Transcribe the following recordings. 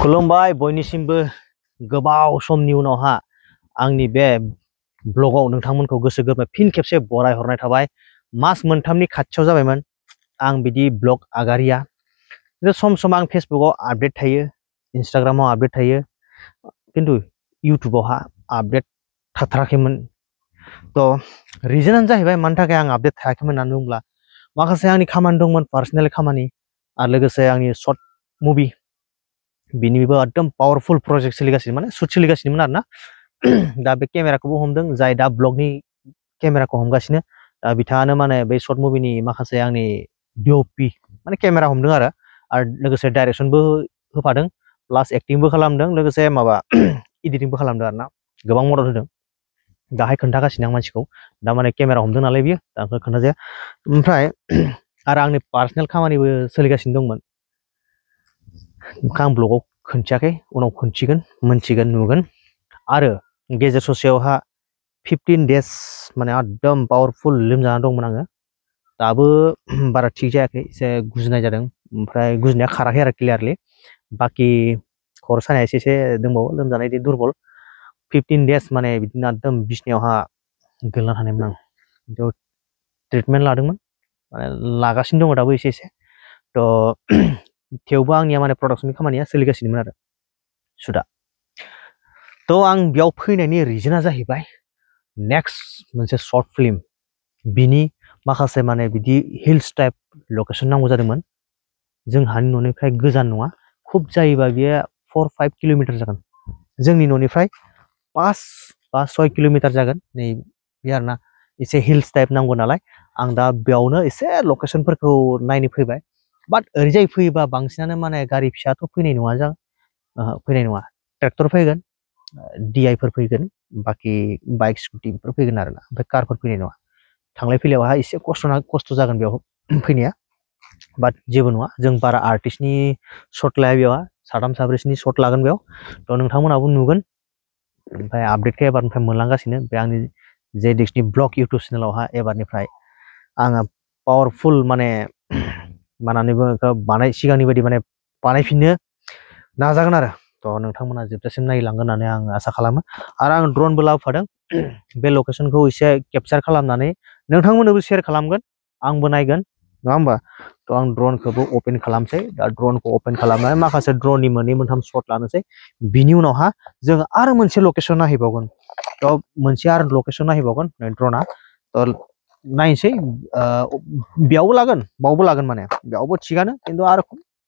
खुलुमबाय बयनिसिमबो गोबाव समनि उनावहा आंनि बे ब्लगाव नोंथांमोनखौ गोसो गोरबोनिफ्राय फिन खेबसे बराय हरनाय थाबाय। मास मोनथामनि खाथियाव जाबायमोन आं बिदि ब्लग आगारिया। सम सम आं फेसबुकाव आपडेट थायो, इन्स्टाग्रामाव आपडेट थायो, खिन्थु इउटुबावहा आपडेट थाथाराखैमोन। थ' रिजनानो जाहैबाय मानि थाखाय आं आपडेट थायाखैमोन होननानै बुङोब्ला माखासे आंनि खामानि दंमोन, पार्सनेल खामानि, आरो लोगोसे आंनि सर्ट मुभि बिनिबो एकदम पावारफुल प्रजेक्ट सोलिगासिनो, माने शुट सोलिगासिनोमोन आरोना। दा बे केमेराखौबो हमदों, जाय दा ब्लगनि केमेराखौ हमगासिनो, दा बिथाङानो माने बे सर्ट मुभिनि माखासे आंनि डिअपि माने केमेरा हमदों आरो लोगोसे डाइरेक्सनबो होफादों, प्लास एक्टिंबो खालामदों, लोगोसे माबा एडिटिंबो खालामदों आरोना, गोबां मदद होदों। दाहाय खोन्थागासिनो आं मानसिखौ, दा माने केमेरा हमदों नालाय बियो, दा आंखौ खोन्थाजाया। ओमफ्राय आरो आंनि पार्सनेल खामानिबो सोलिगासिनो दंमोन, आं ब्लगाव खोन्थियाखै, उनाव खोन्थिगोन, मोनथिगोन, नुगोन। आरो गेजेर ससेयावहा 15 डेज माने एकदम पावारफुल लोमजाना दंमोन आङो, दाबो बारा थिग जायाखै, एसे गुजुनाय जादों, ओमफ्राय गुजुनाया खाराखै आरो क्लियारलि, बाखि खर' सानाया एसे दंबावो, लोमजानाय दुरबल। 15 डेज माने बिदिनो एकदम बिसनायावहा गोलैना थानायमोन आं, बेयाव ट्रिटमेन्ट लादोंमोन, माने लागासिनो दङ दाबो एसे एसे। थ' थेवबो आंनिया माने प्रडाक्सननि खामानिया सोलिगासिनोमोन आरो सुदा। थ' आं बेयाव फैनायनि रिजोना जाहैबाय नेक्स्ट मोनसे सर्ट फिल्म, बिनि माखासे माने बिदि हिल्स टाइप लकेसन नांगौ जादोंमोन। जोंहानि न'निफ्राय गोजान नङा, खुब जायोबा बेयो 4-5 किल'मिटार जागोन, जोंनि न'निफ्राय 5 बा 6 किल'मिटार जागोन। नै बे आरोना, एसे हिल्स टाइप नांगौ नालाय आं दा बेयावनो एसे लकेसनफोरखौ नायनो फैबाय। बाट ओरैजाय फैयोबा बांसिनानो माने गारि फिसाथ' फैनाय नङा, फैनाय नङा, ट्रेक्टर फैगोन, DI फोर फैगोन, बाखि बाइक स्कुटिफोर फैगोन आरोना, ओमफ्राय कारफोर फैनाय नङा। थांलाय फैलायावहाय एसे खस्थ' जागोन बेयाव फैनाया, बाट जेबो नङा, जों बारा आर्टिस्टनि शट लाया बेयावहा, 3-4 शट लागोन बेयाव। थ' नोंथांमोनहाबो नुगोन, ओमफ्राय आपडेटखौ एबारनिफ्राय मोनलांगासिनो बे आंनि जेडिक्सनि ब्लग इउटुब चेनेलावहा। एबारनिफ्राय आङो पावारफुल माने मानानै बुङो, सिगांनि बायदि माने बानायफिननो नाजागोन आरो। थ' नोंथांमोना जोबजासिम नायलांगोन होननानै आं आसा खालामो। आरो आं ड्रनबो लाबोफादों, बे लकेसनखौ एसे केपचार खालामनानै नोंथांमोननोबो शेयार खालामगोन, आंबो नायगोन, नङा होमबा? थ' आं ड्रनखौबो अपेन खालामसै, दा ड्रनखौ अपेन खालामनानै माखासे ड्रननि 2-3 शट लानोसै। बिनि उनावहा जों आरो मोनसे लकेसन नायहैबावगोन, थ' मोनसे आरो लकेसन नायहैबावगोन ड्रना। थ' नायनोसै, बेयावबो लागोन, बावबो लागोन, माने बेयावबो थिगानो, खिन्थु आरो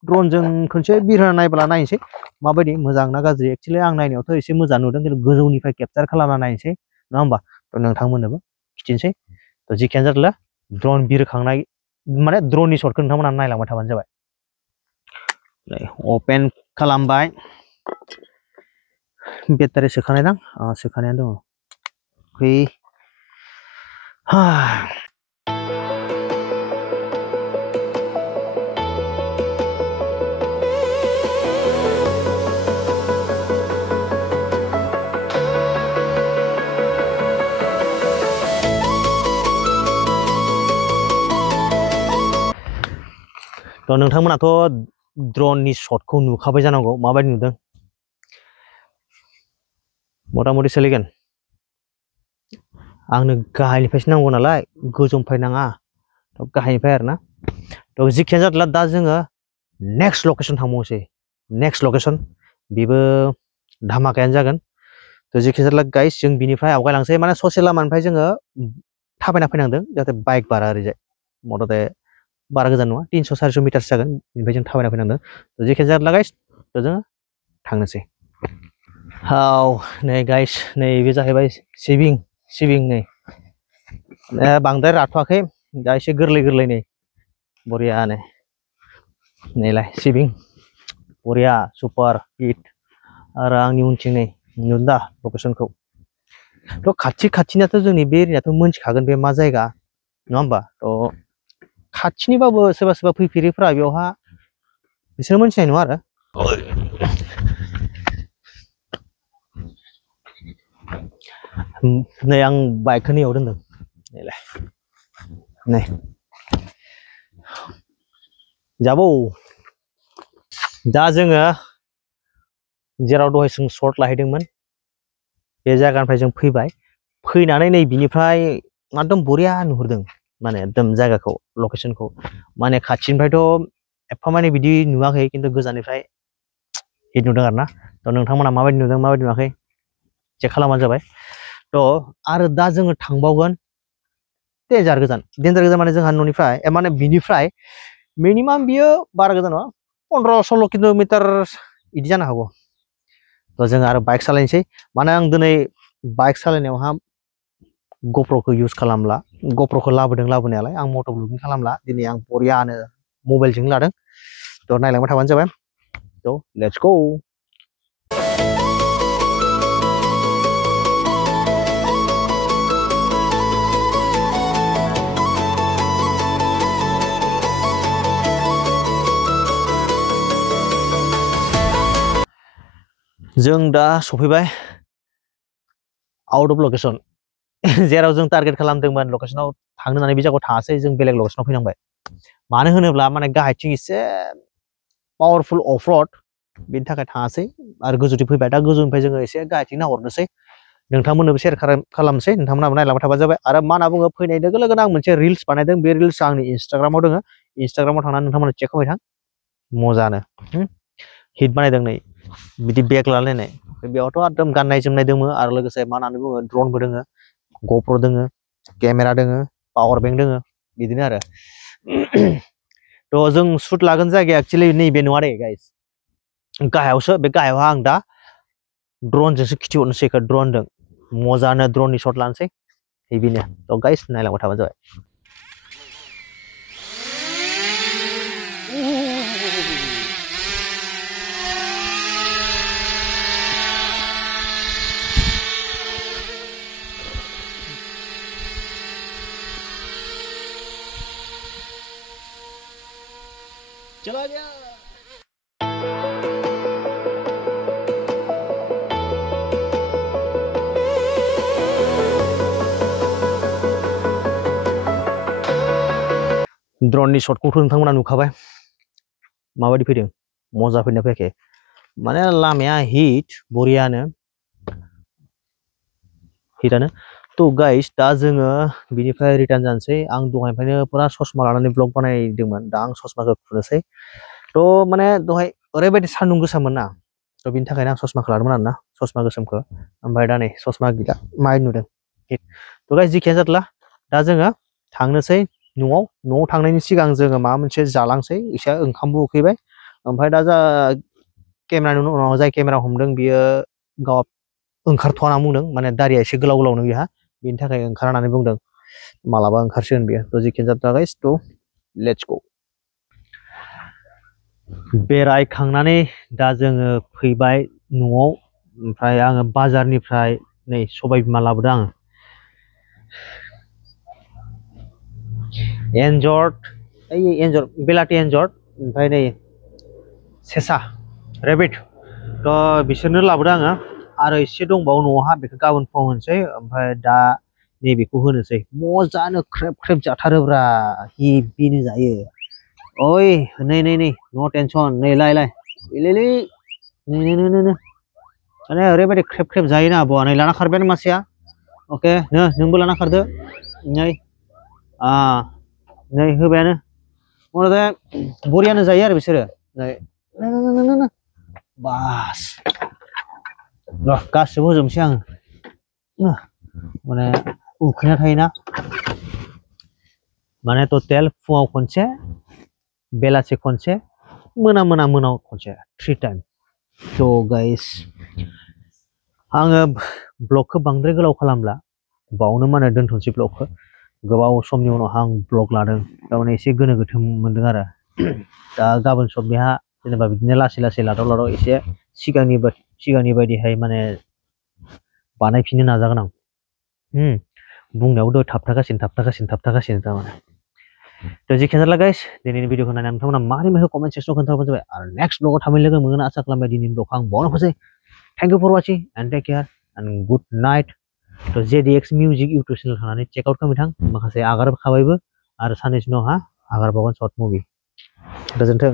ड्रनजों खनसे बिरहोना नायब्ला नायनोसै माबायदि, मोजां ना गाज्रि। एक्चुअलि आं नायनायावथ' एसे मोजां नुदों, खिन्थु गोजौनिफ्राय केपचार खालामना नायनोसै, नङा होमबा? थ' नोंथांमोननोबो खिथिनोसै। थ' जिखियानो जादोला, ड्रन बिरखांनाय माने ड्रननि शटखौ नोंथांमोना नायलांबाय थाबानो जाबाय। अपेन खालामबाय, बेटारि सोखानाय दां, सोखानायानो दङ। थ' नोंथांमोनाथ' ड्रननि शटखौ नुखाबाय जानांगौ, माबायदि नुदों। मथा मथि सोलिगोन, आंनो गाहायनिफ्रायसो नांगौ नालाय, गोजौनिफ्राय नाङा, थ' गाहायनिफ्राय आरोना। थ' जिखियानो जादोला, दा जोङो नेक्स्ट लकेसन थांबावनोसै। नेक्स्ट लकेसन बेबो धामाकायानो जागोन। थ' जिखियानो जादोला गाइस, जों बिनिफ्राय आवगायलांसै, माने ससे लामानिफ्राय जोङो थाबायना फैनांदों, जाहाथे बाइक बारा ओरैजाय मथथे बारा गोजान नङा, 300-400 मिटारसो जागोन, बेनिफ्राय जों थाबायना फैनांदों। थ' जिखियानो जादोला गाइस, थ' जोङो थांनोसै। नै गाइस, नै बे जाहैबाय सिबिं नै, बांद्राय राथ'वाखै, दा एसे गोरलै नै, बरियानो, नैलाय सिबिं, बरिया सुपार हिट। आरो आंनि उनथिं नै नुदों दा लकेसनखौ। थ' खाथिनियाथ' जोंनि बे एरियाथ' मोनथिखागोन बे मा जायगा, नङा होमबा? थ' खाथिनिबाबो सोरबा फैफेरिफ्रा बेयावहा बिसोर मोनथिनाय नङा आरो। नै आं बाइकखौ नैयाव दोनदों, नैलाय, नै जाबौ दा जोङो जेराव दहाय जों सर्ट लाहैदोंमोन बे जायगानिफ्राय जों फैबाय फैनानै नै बिनिफ्राय एकदम बरिया नुहुरदों माने एकदम जायगाखौ लकेसनखौ माने खाथिनिफ्रायथ' एफा माने बिदि नुवाखै खिन्थु गोजाननिफ्राय हिट नुदों आरो ना थ' नोंथांमोना माबायदि नुदों माबायदि नुवाखै चेक खालामबानो जाबाय थ' आरो दा जोङो थांबावगोन डेन्जार गोजान माने जोंहा न'निफ्राय माने बिनिफ्राय मिनिमाम बियो बारा गोजान नङा 15-16 किल'मिटार बिदि जानो हागौ थ' जों आरो बाइक सालायनोसै माने आं दिनै बाइक सालायनायावहा गप्र'खौ इउज खालामला गप्र'खौ लाबोनायालाय आं मट' ब्लगिं खालामला दिनै आं बरियानो मबाइलजों लादों थ' नायलांबाय थाबानो जाबाय थ' लेट्स गो जों दा सफैबाय आउट अफ लकेसन जेराव जों टारगेट खालामदोंमोन लकेसनाव थांनो होननानै बे जायगायाव थाङासै जों बेलेग लकेसनाव फैनांबाय मानो होनोब्ला माने गाहायथिं एसे पावारफुल अफ रड बेनि थाखाय थाङासै आरो गोजौथिं फैबाय दा गोजौनिफ्राय जोङो एसे गाहायथिं नाहरनोसै नोंथांमोननोबो शेयार खालामनोसै नोंथांमोनाबो नायलांबाय थाबानो जाबाय आरो मा होनना बुङो फैनाय लोगो लोगोनो आं मोनसे रिल्स बानायदों बे रिल्सआ आंनि इन्सटाग्रामाव दङ इन्सटाग्रामाव थांनानै नोंथांमोना चेक खालामबाय थां मोजानो हिट बानायदों नै बिदि बेग लालायनाय बेयावथ' एकदम गाननाय जोमनाय दङ आरो लोगोसे मा होननानै बुङो ड्रनबो दङ गप्र' दङ केमेरा दङ पावार बेंक दङ बिदिनो आरो थ' जों शुट लागोन जायगाया एक्चुअलि नैबे नङा दे गाइस गाहायावसो बे गाहायावहा आं दा ड्रनजोंसो खिथिहरनोसै ड्रनजों मोजानो ड्रननि शट लानोसै बेनो थ' गाइस नायलांबाय थाबानो जाबाय चला गया ड्रननि शटखौथ' नोंथांमोना नुखाबाय माबायदि फैदों मजा फैदों फैयाखै माने लामाया हिट बरियानो हिटानो थ' गाइस दा जोङो बिनिफ्राय रिटार्न जानोसै आं दहायनिफ्रायनो पुरा ससमा लानानै ब्लग बानायदोंमोन दा आं ससमाखौ खुनोसै थ' माने दहाय ओरैबायदि सान्दुं गोसामोन ना थ' बिनि थाखायनो आं ससमाखौ लादोंमोन आरोना ससमा गोसोमखौ ओमफ्राय दा नै ससमा गैला माहाय नुदों थ' गाइस जिखियानो जादोला दा जोङो थांनोसै न'आव थांनायनि सिगां जोङो माबा मोनसे जालांसै एसे ओंखामबो उखैबाय ओमफ्राय दा जा केमेरानि उनाव जाय केमेरा हमदों बियो गाव ओंखारथ'वा होनना बुंदों माने दारिया एसे गोलाव गोलावनो बेहा बेनि थाखाय ओंखारा होननानै बुंदों मालाबा ओंखारसिगोन बियो थ' जिखियानो जादोला गाइस थ' लेट्स गो बेरायखांनानै दा जोङो फैबाय न'आव ओमफ्राय आङो बाजारनिफ्राय नै सबाय बिमा लाबोदों आङो एन्जर बेलाथि एन्जर ओमफ्राय नै सेसा रेबिट थ' बिसोरनो लाबोदों आङो आरो एसे दंबावो न'आवहा बेखौ गाबोन फुङाव होनोसै ओमफ्राय दा नैबेखौ होनोसै मोजानो ख्रेब ख्रेब जाथारोब्रा हेभिनो जायो ओइ नै नो टेनसन नै लाय नै माने ओरैबायदि ख्रेब ख्रेब जायोना आब'आ नै लाना खारबायानो मासेया अके नोंबो लाना खारदो नै होबायानो मथे बरियानो जायो आरो बिसोरो नै बास र' गासिबो होजोबनोसै आङो माने उखैना थायोना माने टटेल फुङाव खनसे बेलासि खनसे मोनायाव खनसे 3 टाइम थ' गाइस आङो ब्लगखौ बांद्राय गोलाव खालामला बावनो माने दोनथ'नोसै ब्लगखौ गोबाव समनि उनावहा आं ब्लग लादों थारमाने एसे गोनो गोथो मोनदों आरो दा गाबोन सबनिहा जेनेबा बिदिनो लासै लादाव एसे सिगांनि बायदिहाय माने बानायफिननो नाजागोन आं बुंनायावबो थाबथागासिनो थारमाने थ' जिखियानो जाला गाइस दिनैनि भिडिअखौ नायनानै नोंथांमोना मारै मोनखो कमेन्ट सेक्सनाव खोन्थाहरबानो जाबाय आरो नेक्स्ट ब्लगाव थाबैनो लोगो मोनगोन आसा खालामबाय दिनैनि ब्लगखौ आं बावनो फोजोबसै thank you for watching and take care and good night थ' JDX मिउजिक इउटुब चेनेल थांनानै चेक आउट खालामबाय थां माखासे आगारखाबायबो आरो साननैसो उनावहा आगारबावगोन सर्ट मुभि गोजोन्थों